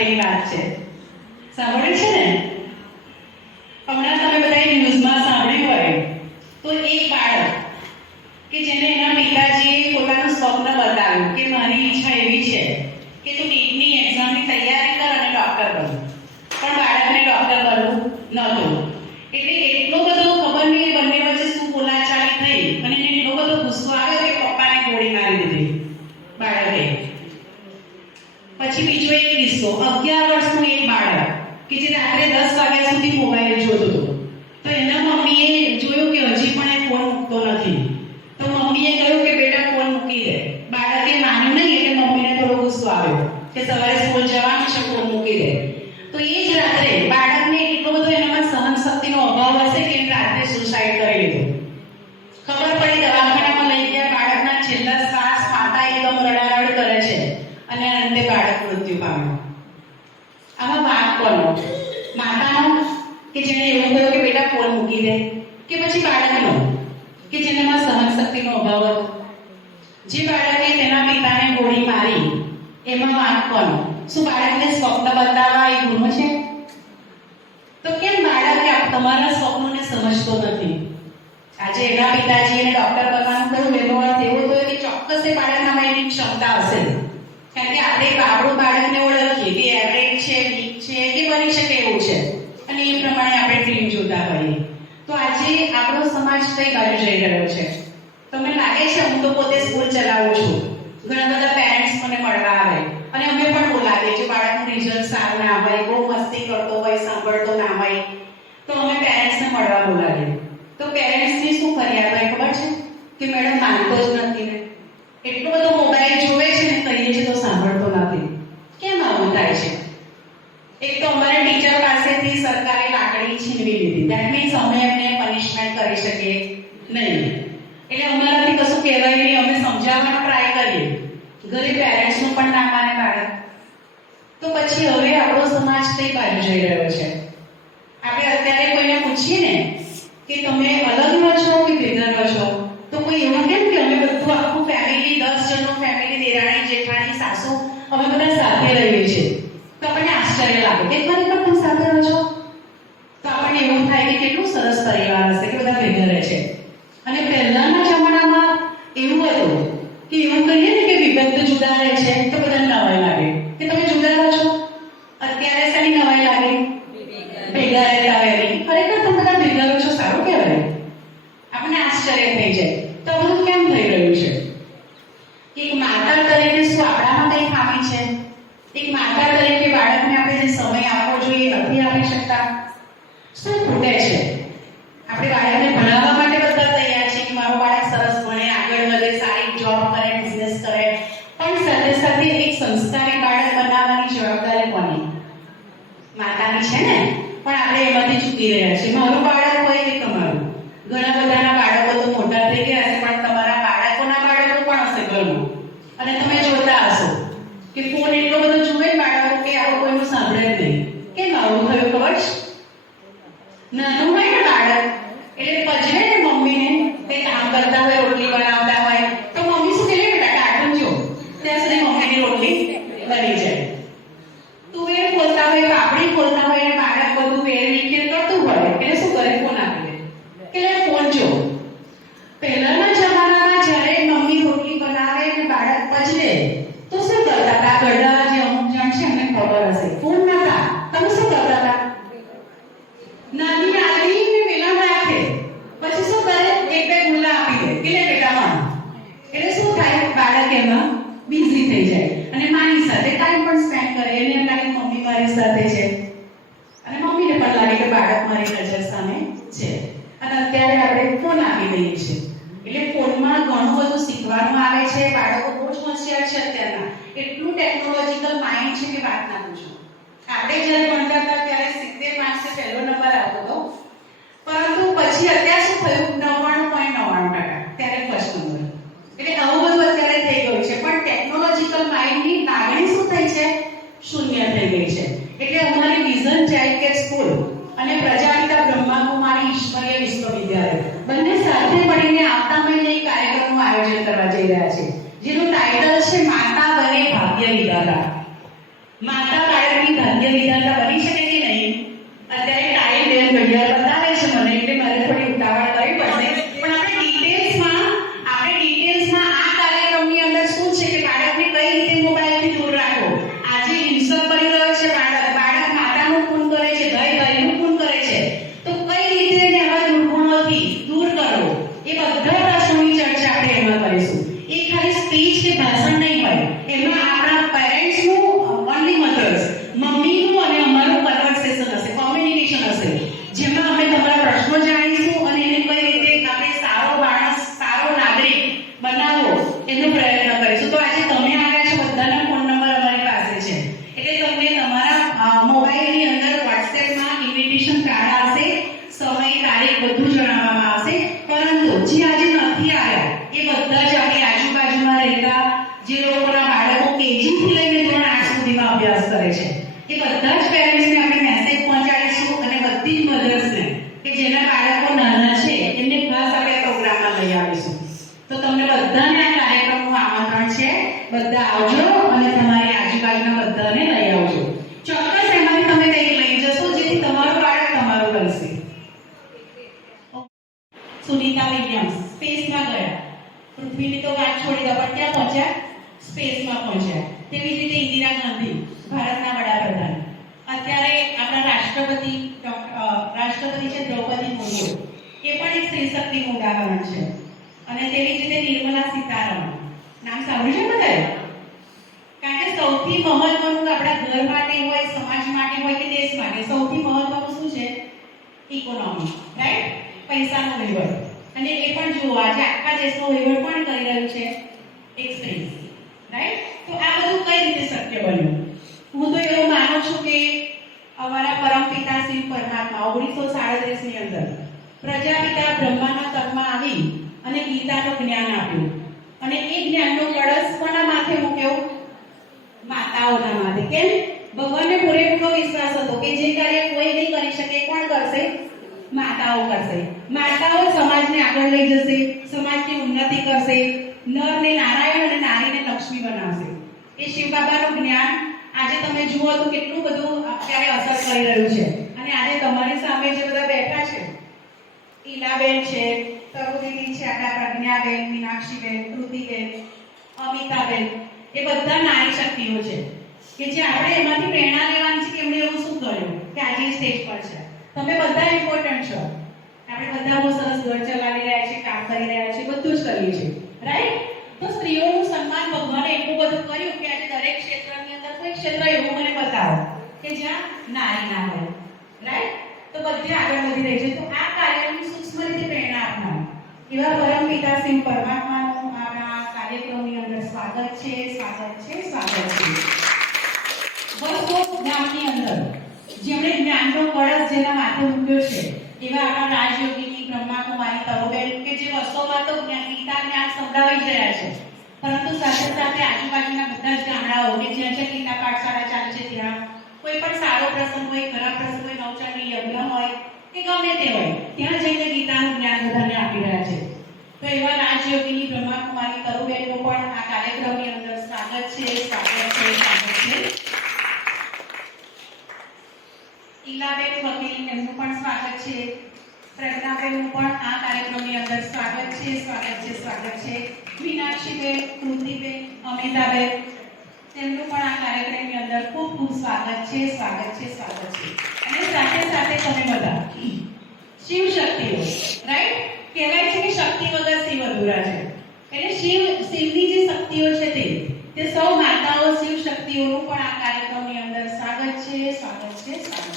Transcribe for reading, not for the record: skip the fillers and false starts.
માટેની વાત છે. સાંભળ્યું છે ને? હમણાં તમે બધાએ ન્યૂઝમાં સાંભળ્યું હોય તો એક બાળક કે જેને એના પિતાજીએ પોતાનું સ્વપ્ન બતાવ્યું કે મારી ઈચ્છા એવી છે કે તું નીટની એક્ઝામની તૈયારી કર અને ડોક્ટર બન. પણ બાળકને ડોક્ટર બનવું નહોતું. એટલે એટલો બધો ખબર નહીં બંને વચ્ચે શું બોલાચાલી થઈ અને એને એટલો બધો ગુસ્સો આવ્યો કે પપ્પાને ગોળી મારી દીધી બાળકે. પછી બીજો એક કિસ્સો, 11 વર્ષનું એક બાળક કે જે રાત્રે 10 વાગ્યા સુધી મોબાઈલ જોતો હતો. તો એના મમ્મીએ જોયું કે હજી પણ એ ફોન મૂકતો નથી. તો મમ્મીએ કહ્યું કે બેટા ફોન મૂકી દે. બાળકે માન્યું નહીં એટલે મમ્મીને થોડો ગુસ્સો આવ્યો કે સવારે સ્કૂલ જવાનું છે, ફોન મૂકી દે. તો એ જ રાત્રે બાળકને એટલો બધો એનામાં સહનશક્તિનો અભાવ હશે કે રાત્રે સુસાઇડ કરી લીધું. ખબર પડી, દવાખાનામાં લઈ ગયા, બાળકના છેલ્લા શ્વાસ માતા એકદમ રડારડ કરે છે અને અંતે બાળક મૃત્યુ પામ્યું. આમાં વાંક કોનો? માતાનો કે જેને એવું કહ્યું કે બેટા ફોન મૂકી દે, કે પછી બાળકનો કે જેનામાં સહનશક્તિનો અભાવ હતો? જે બાળકે તેના પિતાને ગોળી મારી એમાં વાંક કોનો? શું બાળકને સ્વપ્ન બતાવવા એ ગુનો છે? તો કેમ બાળકે તમારા સ્વપ્નોને સમજતો નથી? આજે એના પિતાજીને ડોક્ટર બનવાનું કહ્યું એનો અર્થ એવો થયો કે ચોક્કસ એ બાળકનામાં એની ક્ષમતા હશે. કારણ કે આપણે આપણું બાળકને ઓળખીએ કે એવરેજ છે, વીક છે કે બની શકે એવું છે અને એ પ્રમાણે આપણે ફિલ્મ જોતા હોઈએ. તો આજે આપણો સમાજ કઈ બાજુ જઈ રહ્યો છે? તમને લાગે છે? હું તો પોતે સ્કૂલ ચલાવું છું. ઘણા બધા પેરેન્ટ્સ મને મળવા આવે અને અમે પણ બોલાવીએ કે બાળકનું રિઝલ્ટ સારું ના હોય, બહુ મસ્તી કરતો હોય, સાંભળતો ના હોય, તો અમે પેરેન્ટ્સને મળવા બોલાવીએ. તો પેરેન્ટ્સની શું ફરિયાદ હોય ખબર છે? કે મેડમ માનતો જ નથી ને, એટલો બધો મોબાઈલ જોવે છે ને, કહીએ છે તો સાંભળતો નથી. કેમ આવું થાય છે? એક તો અમારે ટીચર પાસેથી સરકારે લાકડી છીનવી લીધી. ધેટ મીન્સ અમે એમને પનિશમેન્ટ કરી શકીએ નહીં. એટલે અમારાથી કશું કહેવાય નહીં, અમે સમજાવવાનો ટ્રાય કરીએ. ઘરે પેરેન્ટ્સનું પણ ના માને બાળક. તો પછી હવે આપણો સમાજ કઈ બાજુ જઈ રહ્યો છે? આપણે અત્યારે કોઈને પૂછીએ ને કે તમે અલગ રહો છો કે ભેગા રહો છો, તો કોઈ એવું કેમ કે અમે બધું આખું ફેમિલી, 10 જણનું ફેમિલી, દેરાણી જેઠાણી, સાસુ, અમે બધા સાથે રહીએ છીએ. તો આપણને આશ્ચર્ય લાગે કે ખરેખર તમે સાથે રહો છો? તો આપણને એવું થાય કે કેટલું સરસ પરિવાર હશે કે બધા ભેગા રહે છે. અને પહેલાના જમાનામાં એવું હતું કે એવું કહીએ ને કે વિભક્ત જુદા રહે છે તો બધાને નવાઈ લાગે કે તમે જુદા રહો છો. અત્યારે શેની નવાઈ લાગે? ભેગા રહેતા હોય. ખરેખર તમે બધા ભેગા રહો છો, સારું કહેવાય. આપણને આશ્ચર્ય થઈ જાય. તો બધું કેમ થઈ રહ્યું છે? એક માતા તરીકે શું આપણામાં કઈ ખામી છે? એક માતા તરીકે બાળકને આપણે જે સમય આપવો જોઈએ નથી આપી શકતા? શું ખૂટે છે? આપણે બાળકને ભણાવવા માટે બધા તૈયાર છે કે મારું બાળક સરસ ભણે, આગળ વધે, સારી જોબ કરે, બિઝનેસ કરે, પણ સાથે સાથે એક સંસ્કારી બાળક બનાવવાની જવાબદારી કોની? માતાની છે ને. પણ આપણે એમાંથી ચૂકી રહ્યા છીએ. મારું બાળક હોય કે તમારું? ઘણા બધાના બાળકો તો મોટા થઈ ગયા હશે, પણ તમારા બાળકોના બાળકો પણ હશે ઘરમાં. અને તમે જોતા હશો કે ફોન એટલો બધો જુએ બાળકો કે આવું કોઈનું સાંભળે જ નહીં. કેમ આવું થયું ખબર છે? નાનું હોય ને બાળક એટલે પજવે ને મમ્મીને, તે કામ કરતા હોય, રોટલી બનાવતા હોય, તો મમ્મી શું કહે? બેટા કાર્ટૂન જો, ત્યાં સુધી મમ્મીની રોટલી બની જાય. તુવેર ખોલતા હોય, પાપડી ખોલતા હોય અને બાળક બધું વેર વિખેર કરતું હોય એટલે શું કરે? ફોન આપી દે કે લે ફોન જો. પહેલાના જમાનામાં જ્યારે મમ્મી રોટલી બનાવે અને બાળક પજવે તો શું કરતા હતા? ગરડા જે અમુક જણ છે એમને ખબર હશે, ફોન નતા. તમે શું કરતા હતા? નાની આદમીને વેલામાં રાખે, પછી શું કરે? એક બે ગુલ્લા આપી દે કે લે બેટા માં. એટલે શું થાય? બાળક એમાં બિઝી થઈ જાય અને માની સાથે ટાઈમ પણ સ્પેન્ડ કરે. એને એમ લાગે મમ્મી મારી સાથે છે અને મમ્મીને પણ લાગે કે બાળક મારી નજર સામે છે. અને અત્યારે આપણે ફોન આપી દઈએ છીએ એટલે ફોનમાં ઘણું બધું શીખવાનું આવે છે. બાળકો બહુ જ હોશિયાર છે અત્યારના. એટલું ટેકનોલોજીકલ માઇન્ડ છે કે વાત ના પૂછો. આપણે જ્યારે ભણતા હતા ત્યારે 70 માર્ક્સે પહેલો નંબર આવતો હતો, પરંતુ પછી અત્યારે શું થયું? 99.99% ત્યારે ફર્સ્ટ નંબર. એટલે આવું બધું અત્યારે થઈ ગયું છે. પણ ટેકનોલોજીકલ માઇન્ડની લાગણી શું થઈ છે? શૂન્ય થઈ ગઈ છે. એટલે અમારી વિઝન ચાઇલ્ડ કેર સ્કૂલ અને પ્રજાપિતા બ્રહ્માકુમારી ઈશ્વરીય વિશ્વવિદ્યાલય બંને સાથે મળીને આવતા મહિને એક કાર્યક્રમનું આયોજન કરવા જઈ રહ્યા છે, જેનું ટાઇટલ છે માતા બને ભાગ્ય વિધાતા. માતા બાળકની ભાગ્ય વિધાતા બની શકે કે નહીં? અત્યારે ટાઈમ બેન ઘડિયાળ બતાવે છે મને, એટલે મારે થોડી ઉતાવળ કરવી પડશે. પણ આપણે ડિટેલ્સમાં આ કાર્યક્રમની અંદર શું છે કે બાળકને કઈ રીતે મોબાઈલથી દૂર રાખો. આજે હિંસક બની રહ્યો છે બાળક માતાનું ખૂન કરે છે, ભાઈનું ખૂન કરે છે, તો કઈ રીતે એને આવા દુર્ગુણોથી દૂર કરવો, એ બધા પ્રશ્નોની ચર્ચા આપણે એમાં કરીશું. એ ખાલી સ્પીચ કે ભાષણ નહીં હોય, એમાં આપણા પેરેન્ટ્સનું ઓનલી મધર્સ, મમ્મીનું અને અમારું કન્વર્સેશન હશે, કોમ્યુનિકેશન હશે, જેમાં અમે તમારા પ્રશ્નો જાણીશું અને એને કઈ રીતે આપણે સારો માણસ, સારો નાગરિક બનાવવો એનો પ્રયત્ન કરીશું. તો આજે તમે આવ્યા છો, બધાના ફોન નંબર અમારી પાસે છે, એટલે તમને તમારા મોબાઈલની અંદર વોટ્સએપમાં ઇન્વિટેશન કાર્ડ આવશે, સમય તારીખ બધું જણાવવામાં આવશે. પરંતુ જે આજે નથી આવ્યા એ બધા જ આપણી આજુબાજુમાં રહેતા જે લોકોના બાળકો કેજી થી લઈને ધોરણ 8 સુધીમાં અભ્યાસ કરે છે, એ બધા જ પેરેન્ટ્સને આપણે મેસેજ પહોંચાડીશું અને બધી જ મધર્સને કે જેના બાળકો નાના છે એમને ખાસ આપણે પ્રોગ્રામમાં લઈ આવીશું. તો તમને બધાને આ કાર્યક્રમનું આમંત્રણ છે, બધા આવજો અને તમારી આજુબાજુના બધાને લઈ આવજો. ચોક્કસ એમાંથી તમે કંઈક લઈ જશો જેથી તમારું બાળક તમારું બનશે. સુનીતા વિલિયમ્સ સ્પેસમાં ગયા, પૃથ્વીની તો વાત છોડી દો, પણ ક્યાં પહોંચ્યા? સ્પેસમાં પહોંચ્યા. તેવી જ રીતે ઇન્દિરા ગાંધી, ભારતના વડાપ્રધાન. અત્યારે આપણા રાષ્ટ્રપતિ છે દ્રૌપદી મુર્મુ, એ પણ એક સ્ત્રી શક્તિનું ઉદાહરણ છે. અને તેવી જ રીતે નિર્મલા સીતારામન, નામ સાંભળ્યું છે બધાએ? કારણ કે સૌથી મહત્વનું આપણા ઘર માટે હોય, સમાજ માટે હોય કે દેશ માટે, સૌથી મહત્વનું શું છે? Economy, right? પૈસાનો વહીવટ. અને એ પણ જુઓ, આજે આખા દેશનો વહીવટ પણ કરી રહ્યું છે એક સ્ત્રી, રાઈટ? તો આ બધું કઈ રીતે શક્ય બન્યું? હું તો એવું માનું છું કે અમારા પરમપિતા શ્રી પરમાત્મા 1937 ની અંદર પ્રજાપિતા બ્રહ્માના તનમાં આવી અને ગીતાનું જ્ઞાન આપ્યું. અને એ જ્ઞાનનો કળશ કોના માથે મૂક્યો? માતાઓના માથે. કેમ? ભગવાનને પૂરેપૂરો વિશ્વાસ હતો કે જે કાર્ય કોઈ નહીં કરી શકે, કોણ કરશે? માતાઓ કરશે. માતાઓ સમાજને આગળ લઈ જશે, સમાજની ઉન્નતિ કરશે, નરને નારાયણ અને નારીને લક્ષ્મી બનાવશે. એ શિવ બાબાનું જ્ઞાન આજે તમે જુઓ તો કેટલું બધું અત્યારે અસર કરી રહ્યું છે. અને આજે તમારી સામે જે બધા બેઠા છે, ઈલાબેન છે, તરુદીદી છે, આપણા પ્રજ્ઞાબેન, મીનાક્ષીબેન, કૃતિબેન, અમિતાબેન, એ બધા નારી શક્તિઓ છે કે જે આપણે એમાંથી પ્રેરણા લેવાની છે કે એમણે એવું શું કર્યું કે આજે સ્ટેજ પર છે. તમે બધા ઇમ્પોર્ટન્ટ છો. આપણે બધા બહુ સરસ ઘર ચલાવી રહ્યા છીએ, કામ કરી રહ્યા છીએ, બધું જ કરીએ છીએ, રાઈટ? તો સ્ત્રીઓનું સન્માન ભગવાને એટલું બધું કર્યું કે આજે દરેક ક્ષેત્રની અંદર કોઈ ક્ષેત્ર એવું મને બતાવો કે જ્યાં નારી ના હોય, રાઈટ? તો બધે આગળ વધી રહી છે. તો આ કાર્યની સૂક્ષ્મ રીતે પ્રેરણા આપનાર એવા પરમપિતા શ્રી પરમાત્માનું આપણા કાર્યક્રમની અંદર સ્વાગત છે, સ્વાગત છે, સ્વાગત છે. વસ્તુ ગામની અંદર જેમણે જ્ઞાનનો કળશ જેના માથે મૂક્યો છે એવા આપણા રાજયોગીની બ્રહ્માકુમારી તરુબેન કે જે વર્ષોમાં તો ગીતા જ્ઞાન સંભળાવી જ રહ્યા છે, પરંતુ સાથે સાથે આજુબાજુના બધા જ ગામડાઓ કે જ્યાં જ્યાં ગીતા પાઠશાળા ચાલે છે ત્યાં કોઈ પણ સારો પ્રસંગ હોય, ખરાબ પ્રસંગ હોય, નવચંડી યજ્ઞ હોય કે ગમે તે હોય, ત્યાં જઈને ગીતાનું જ્ઞાન બધાને આપી રહ્યા છે. તો એવા રાજયોગીની બ્રહ્માકુમારી તરુબેનનું પણ આ કાર્યક્રમની અંદર સ્વાગત છે, સ્વાગત છે, સ્વાગત છે. ઈલાબેન વકીલ, એમનું પણ સ્વાગત છે. પ્રજ્ઞાબેનનું પણ આ કાર્યક્રમની અંદર સ્વાગત છે, સ્વાગત છે, સ્વાગત છે. મીનાક્ષીબેન, કૃતિબેન, અમિતાબેન, તેમનું પણ આ કાર્યક્રમની અંદર ખૂબ ખૂબ સ્વાગત છે, સ્વાગત છે, સ્વાગત છે. અને સાથે સાથે તમે બધા શિવ શક્તિઓ, રાઈટ? કહેવાય છે કે શક્તિ વગર શિવ અધૂરા છે. એટલે શિવની જે શક્તિઓ છે તે સૌ માતાઓ શિવ શક્તિઓનું પણ આ કાર્યક્રમની અંદર સ્વાગત છે, સ્વાગત છે, સ્વાગત છે.